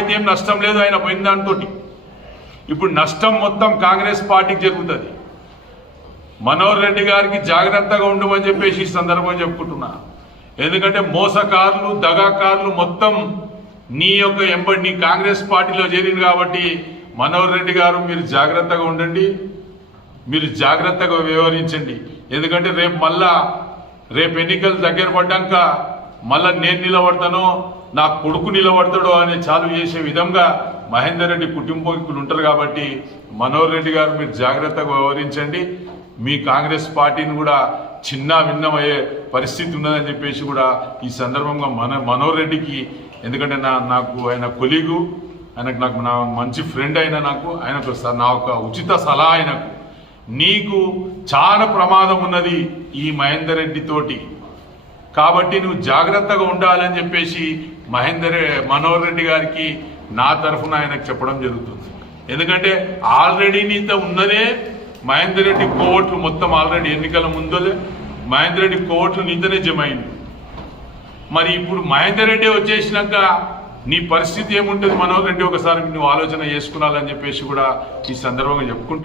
నాకైతే ఏం నష్టం లేదు ఆయన పోయిన దాంతో ఇప్పుడు నష్టం మొత్తం కాంగ్రెస్ పార్టీకి జరుగుతుంది. మనోహర్ రెడ్డి గారికి జాగ్రత్తగా ఉండమని చెప్పేసి ఈ సందర్భం చెప్పుకుంటున్నా. ఎందుకంటే మోసకారులు దగాకారులు మొత్తం నీ యొక్క ఎంబడి నీ కాంగ్రెస్ పార్టీలో చేరింది కాబట్టి మనోహర్ రెడ్డి గారు మీరు జాగ్రత్తగా ఉండండి. మీరు జాగ్రత్తగా వ్యవహరించండి. ఎందుకంటే రేపు మళ్ళా రేపు ఎన్నికలు దగ్గర పడ్డాక మళ్ళా నేను నిలబడతాను నా కొడుకు నిలబడతాడో అని చాలు చేసే విధంగా మహేందర్ రెడ్డి కుటుంబీకులు ఉంటారు కాబట్టి మనోహర్ రెడ్డి గారు మీరు జాగ్రత్తగా వ్యవహరించండి. మీ కాంగ్రెస్ పార్టీని కూడా చిన్న భిన్నమయ్యే పరిస్థితి ఉన్నదని చెప్పేసి కూడా ఈ సందర్భంగా మన మనోహర్ రెడ్డికి ఎందుకంటే నా నాకు ఆయన కొలీగు ఆయనకు నాకు నా మంచి ఫ్రెండ్ అయిన నాకు ఆయనకు స- నా ఒక ఉచిత సలహా ఆయనకు. నీకు చాలా ప్రమాదం ఉన్నది ఈ మహేందర్ రెడ్డి తోటి. కాబట్టి నువ్వు జాగ్రత్తగా ఉండాలని చెప్పేసి మహేందర్ మనోహర్ రెడ్డి గారికి నా తరఫున ఆయనకు చెప్పడం జరుగుతుంది. ఎందుకంటే ఆల్రెడీ నీతో ఉన్నదే మహేందర్ రెడ్డి కోర్టు మొత్తం ఆల్రెడీ ఎన్నికల ముందలే. మహేందర్ రెడ్డి కోవట్లు నీతోనే జమైంది. మరి ఇప్పుడు మహేందర్ రెడ్డి వచ్చేసినాక నీ పరిస్థితి ఏముంటుంది? మనోహర్ రెడ్డి ఒకసారి నువ్వు ఆలోచన చేసుకున్నాలని చెప్పేసి కూడా ఈ సందర్భంగా చెప్పుకుంటూ